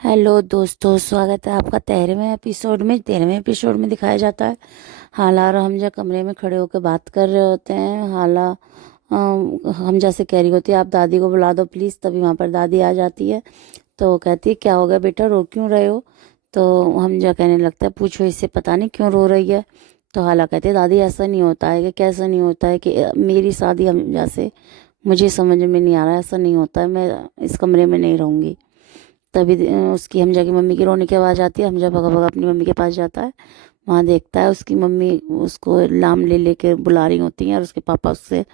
Hello दोस्तों, स्वागत है आपका 13वें एपिसोड में दिखाया जाता है हाला और हमजा कमरे में खड़े होकर बात कर रहे होते हैं। हाला हमजा से कह रही होती है, आप दादी को बुला दो प्लीज़। तभी वहाँ पर दादी आ जाती है तो वो कहती है, क्या हो गया बेटा, रो क्यों रहे हो? तो हमजा कहने लगता है, पूछो इससे, पता नहीं क्यों रो रही है। तो हाला कहती है, दादी ऐसा नहीं होता है कि कैसा नहीं होता है कि मेरी शादी हमजा से, मुझे समझ में नहीं आ रहा है, ऐसा नहीं होता है, मैं इस कमरे में नहीं रहूँगी। तभी उसकी हमजा की मम्मी की रोने की आवाज़ आती है। हमजा भगा भगा अपनी मम्मी के पास जाता है। वहाँ देखता है उसकी मम्मी उसको लाम ले लेके बुला रही होती हैं और उसके पापा उससे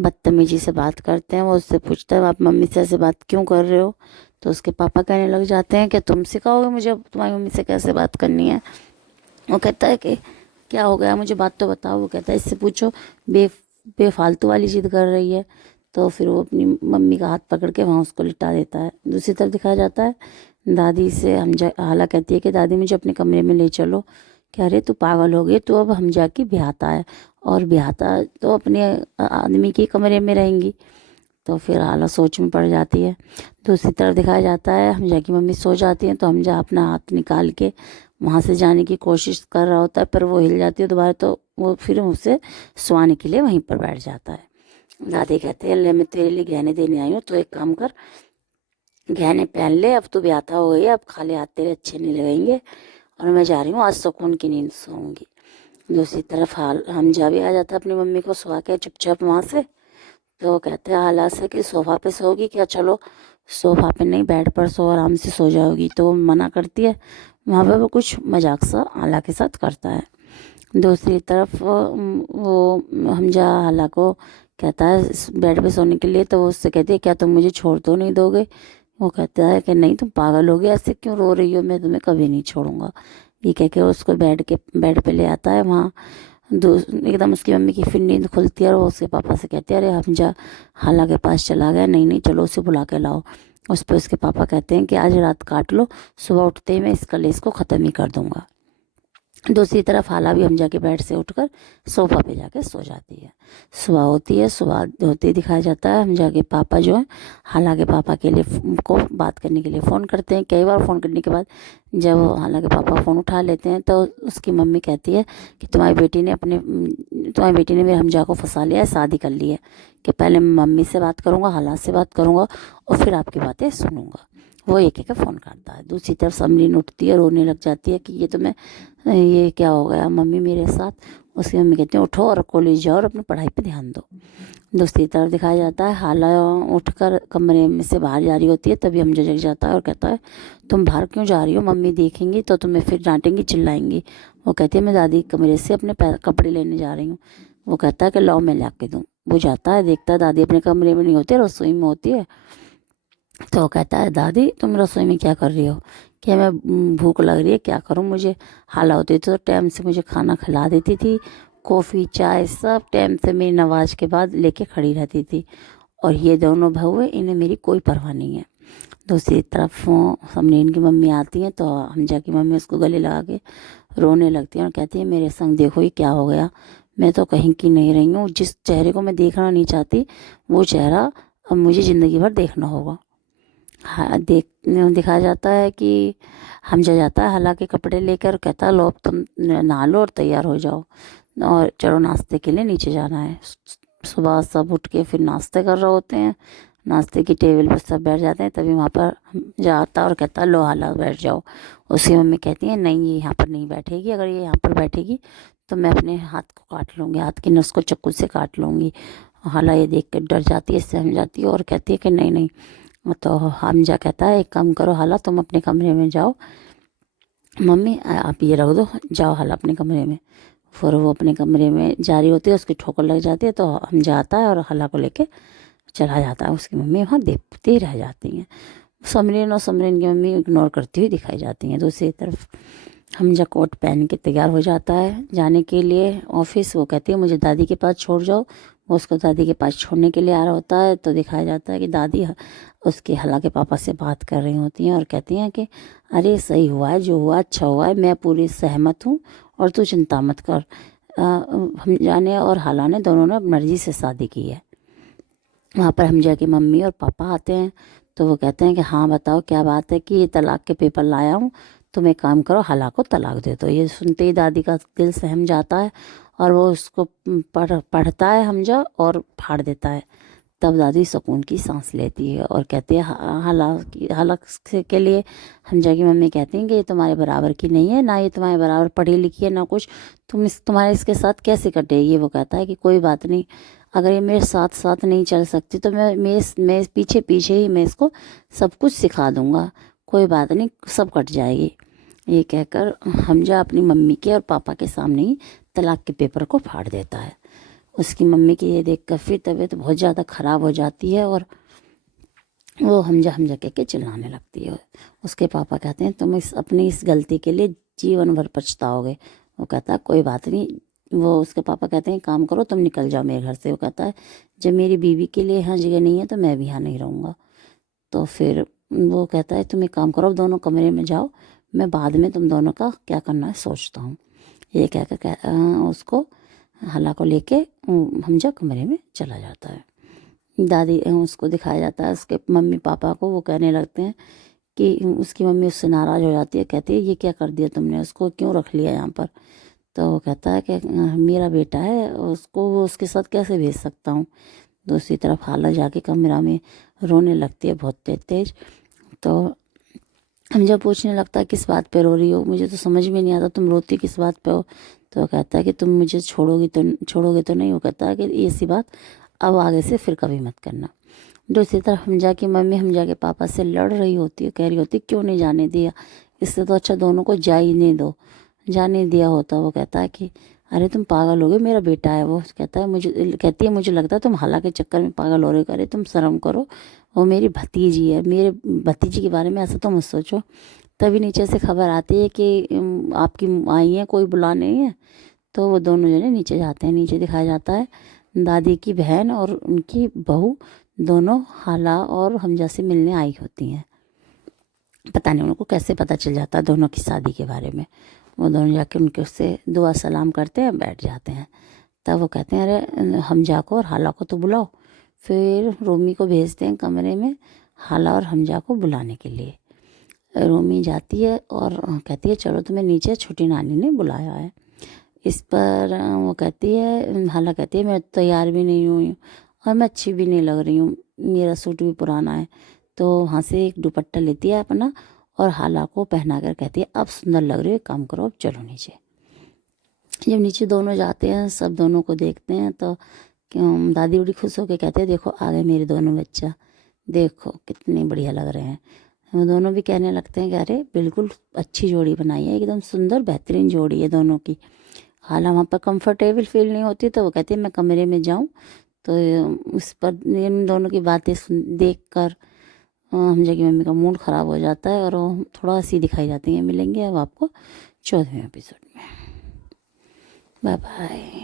बदतमीजी से बात करते हैं। वो उससे पूछता है, आप मम्मी से ऐसे बात क्यों कर रहे हो? तो उसके पापा कहने लग जाते हैं कि तुम सिखाओगे मुझे अब तुम्हारी मम्मी से कैसे बात करनी है। वो कहता है कि क्या हो गया, मुझे बात तो बताओ। वो कहता है, इससे पूछो, बे बेफालतू वाली जिद कर रही है। तो फिर वो अपनी मम्मी का हाथ पकड़ के वहाँ उसको लिटा देता है। दूसरी तरफ दिखाया जाता है, दादी से हमजा हाला कहती है कि दादी मुझे अपने कमरे में ले चलो। कह रहे तू पागल हो गई, तू अब हमजा की ब्याहता है और ब्याहता तो अपने आदमी के कमरे में रहेंगी। तो फिर हाला सोच में पड़ जाती है। दूसरी तरफ दिखाया जाता है, हमजा की मम्मी सो जाती है तो हमजा अपना हाथ निकाल के वहाँ से जाने की कोशिश कर रहा होता है, पर वो हिल जाती है दोबारा। तो वो फिर उसे सुलाने के लिए वहीं पर बैठ जाता है। दादी कहते हैं, ले मैं तेरे लिए गहने देने आई हूँ, तो एक काम कर, गहने पहन ले, अब तू ब्याहता हो गई है, अब खाली हाथ तेरे अच्छे नहीं लगेंगे और मैं जा रही हूँ, आज सुकून की नींद सोऊंगी। दूसरी तरफ हाल हमजा भी आ जाता है अपनी मम्मी को सुला के चुपचाप वहाँ से। तो वो कहते हैं हाला से कि सोफ़ा पे सोओगी क्या? चलो सोफ़ा पे नहीं, बेड पर सो, आराम से सो जाओगी। तो वो मना करती है। वहाँ पर वो कुछ मजाक सा हाला के साथ करता है। दूसरी तरफ वो हमजा हाला को कहता है बेड पे सोने के लिए। तो वो उससे कहती है, क्या तुम मुझे छोड़ तो नहीं दोगे? वो कहता है कि नहीं, तुम पागल हो गए, ऐसे क्यों रो रही हो, मैं तुम्हें कभी नहीं छोड़ूंगा। ये कह के उसको बेड पे ले आता है। वहाँ एकदम उसकी मम्मी की फिर नींद खुलती है और वो उसके पापा से कहती है, अरे हमजा हाला के पास चला गया, नहीं नहीं चलो उसे बुला के लाओ। उस पर उसके पापा कहते हैं कि आज रात काट लो, सुबह उठते ही मैं इस कलेश को ख़त्म ही कर दूंगा। दूसरी तरफ हाला भी हमजा के बेड से उठकर सोफ़ा पे जाके सो जाती है। सुबह होती है, सुबह होते ही दिखाया जाता है हमजा के पापा जो है हाला के पापा के लिए को बात करने के लिए फ़ोन करते हैं। कई बार फ़ोन करने के बाद जब हाला के पापा फ़ोन उठा लेते हैं तो उसकी मम्मी कहती है कि तुम्हारी बेटी ने मेरे हमजा को फंसा लिया है, शादी कर ली है, कि पहले मैं मम्मी से बात करूँगा, हाला से बात करूँगा और फिर आपकी बातें सुनूंगा। वो एक एक फ़ोन करता है। दूसरी तरफ समरीन उठती है, रोने लग जाती है कि ये क्या हो गया मम्मी मेरे साथ। उसकी मम्मी कहती है, उठो और कॉलेज जाओ और अपनी पढ़ाई पे ध्यान दो। दूसरी तरफ दिखाया जाता है, हाला उठकर कमरे में से बाहर जा रही होती है। तभी हमजा जग जाता है और कहता है, तुम बाहर क्यों जा रही हो? मम्मी देखेंगी तो तुम्हें फिर डांटेंगी, चिल्लाएंगी। वो कहती है, मैं दादी के कमरे से अपने कपड़े लेने जा रही हूँ। वो कहता है कि लाओ मैं ला के दूँ। वो जाता है, देखता है दादी अपने कमरे में नहीं होती, रसोई में होती है। तो वो कहता है, दादी तुम रसोई में क्या कर रही हो? कि मैं भूख लग रही है, क्या करूँ? मुझे हाला होती थी तो टाइम से मुझे खाना खिला देती थी, कॉफ़ी चाय सब टाइम से मेरी नवाज के बाद लेके खड़ी रहती थी, और ये दोनों बहू हैं, इन्हें मेरी कोई परवाह नहीं है। दूसरी तरफ समरीन की मम्मी आती हैं तो हमजा की मम्मी उसको गले लगा के रोने लगती है और कहती है, मेरे संग देखो ये क्या हो गया, मैं तो कहीं की नहीं रही हूँ, जिस चेहरे को मैं देखना नहीं चाहती वो चेहरा अब मुझे ज़िंदगी भर देखना होगा। हाँ, दिखाया जाता है कि हमजा जाता है हाला के कपड़े लेकर, कहता है, लो अब तुम नहा लो और तैयार हो जाओ और चलो नाश्ते के लिए नीचे जाना है। सुबह सब उठ के फिर नाश्ते कर रहे होते हैं। नाश्ते की टेबल पर सब बैठ जाते हैं। तभी वहाँ पर जाता और कहता है, लो हाला बैठ जाओ। उसकी मम्मी कहती है, नहीं ये यहाँ पर नहीं बैठेगी, अगर ये यहाँ पर बैठेगी तो मैं अपने हाथ को काट लूँगी, हाथ की नस को चाकू से काट लूँगी। हाला ये देख कर डर जाती है, सहम जाती है और कहती है कि नहीं नहीं। तो हमजा कहता है, एक काम करो हाला, तुम अपने कमरे में जाओ, मम्मी आप ये रख दो, जाओ हाला अपने कमरे में। फिर वो अपने कमरे में जा रही होती है, उसकी ठोकर लग जाती है तो हमजा आता है और हाला को लेके चला जाता है। उसकी मम्मी वहाँ देखती रह जाती हैं। समरीन की मम्मी इग्नोर करती हुई दिखाई जाती हैं। दूसरी तरफ हमजा कोट पहन के तैयार हो जाता है जाने के लिए ऑफिस। वो कहती है, मुझे दादी के पास छोड़ जाओ। वो उसको दादी के पास छोड़ने के लिए आ रहा होता है तो दिखाया जाता है कि दादी उसके हाला के पापा से बात कर रही होती हैं और कहती हैं कि अरे सही हुआ है, जो हुआ अच्छा हुआ है, मैं पूरी सहमत हूँ और तू चिंता मत कर। हमजा ने और हाला ने दोनों ने मर्जी से शादी की है। वहाँ पर हमजा की मम्मी और पापा आते हैं तो वो कहते हैं कि हाँ बताओ क्या बात है, कि ये तलाक के पेपर लाया हूँ, तुम एक काम करो हाला को तलाक दे दो। ये सुनते ही दादी का दिल सहम जाता है और वो उसको पढ़ता है हमजा और फाड़ देता है। तब दादी सुकून की सांस लेती है और कहती है हाला के लिए हमजा की मम्मी कहती हैं कि ये तुम्हारे बराबर की नहीं है, ना ये तुम्हारे बराबर पढ़ी लिखी है, ना कुछ, तुम्हारे इसके साथ कैसे कटेगी। वो कहता है कि कोई बात नहीं, अगर ये मेरे साथ साथ नहीं चल सकती तो मैं पीछे पीछे ही मैं इसको सब कुछ सिखा दूंगा, कोई बात नहीं, सब कट जाएगी। ये कहकर हमजा अपनी मम्मी के और पापा के सामने ही तलाक के पेपर को फाड़ देता है। उसकी मम्मी की ये देख कर फिर तबीयत बहुत ज़्यादा ख़राब हो जाती है और वो हमजा हमजा कह के चिल्लाने लगती है। उसके पापा कहते हैं तुम अपनी इस गलती के लिए जीवन भर पछताओगे। वो कहता है कोई बात नहीं। वो उसके पापा कहते हैं काम करो, तुम निकल जाओ मेरे घर से। वो कहता है जब मेरी बीवी के लिए यहाँ जगह नहीं है तो मैं भी यहाँ नहीं रहूँगा। तो फिर वो कहता है तुम एक काम करो, दोनों कमरे में जाओ, मैं बाद में तुम दोनों का क्या करना है सोचता हूँ। ये कहकर उसको हाला को लेके हमजा कमरे में चला जाता है। दादी उसको दिखाया जाता है उसके मम्मी पापा को। वो कहने लगते हैं कि उसकी मम्मी उससे नाराज़ हो जाती है, कहती है ये क्या कर दिया तुमने, उसको क्यों रख लिया यहाँ पर। तो वो कहता है कि मेरा बेटा है, उसको वो उसके साथ कैसे भेज सकता हूँ। दूसरी तरफ हाला जाके कमरा में रोने लगती है बहुत तेज तेज। तो हमजा पूछने लगता है किस बात पे रो रही हो, मुझे तो समझ में नहीं आता, तुम रोती किस बात पे हो। तो कहता है कि तुम मुझे छोड़ोगे तो नहीं। वो कहता है कि ऐसी बात अब आगे से फिर कभी मत करना। दूसरी तरफ हमजा की मम्मी हमजा के पापा से लड़ रही होती है, कह रही होती क्यों नहीं जाने दिया, इससे तो अच्छा दोनों को जा ही नहीं दो, जाने दिया होता। वो कहता है कि अरे तुम पागल हो गए, मेरा बेटा है। वो कहता है कहती है मुझे लगता है तुम हाला के चक्कर में पागल हो रहे हो, अरे तुम शर्म करो, वो मेरी भतीजी है, मेरे भतीजी के बारे में ऐसा तो मत सोचो। तभी नीचे से खबर आती है कि आपकी आई है, कोई बुला नहीं है। तो वो दोनों जने नीचे जाते हैं। नीचे दिखाया जाता है दादी की बहन और उनकी बहू दोनों हाला और हमजा से मिलने आई होती हैं। पता नहीं उनको कैसे पता चल जाता है दोनों की शादी के बारे में। वो दोनों जाके उनके उससे दुआ सलाम करते हैं, बैठ जाते हैं। तब वो कहते हैं अरे हमजा को और हाला को तो बुलाओ। फिर रोमी को भेजते हैं कमरे में हाला और हमजा को बुलाने के लिए। रोमी जाती है और कहती है चलो तुम्हें नीचे छोटी नानी ने बुलाया है। इस पर वो कहती है हाला कहती है मैं तैयार भी नहीं हुई हूँ और मैं अच्छी भी नहीं लग रही हूँ, मेरा सूट भी पुराना है। तो वहाँ से एक दुपट्टा लेती है अपना और हाला को पहना कर कहती है अब सुंदर लग रही है, काम करो अब चलो नीचे। जब नीचे दोनों जाते हैं सब दोनों को देखते हैं तो दादी बड़ी खुश होकर कहते हैं देखो आ गए मेरे दोनों बच्चा, देखो कितने बढ़िया लग रहे हैं। वो दोनों भी कहने लगते हैं कि अरे बिल्कुल अच्छी जोड़ी बनाई है, एकदम सुंदर बेहतरीन जोड़ी है दोनों की। हाला वहाँ पर कंफर्टेबल फील नहीं होती तो वो कहती है मैं कमरे में जाऊँ। तो उस पर इन दोनों की बातें देख कर हमजा की मम्मी का मूड ख़राब हो जाता है और वो थोड़ा सी दिखाई जाती हैं। मिलेंगे अब आपको 14वें एपिसोड में। Bye bye.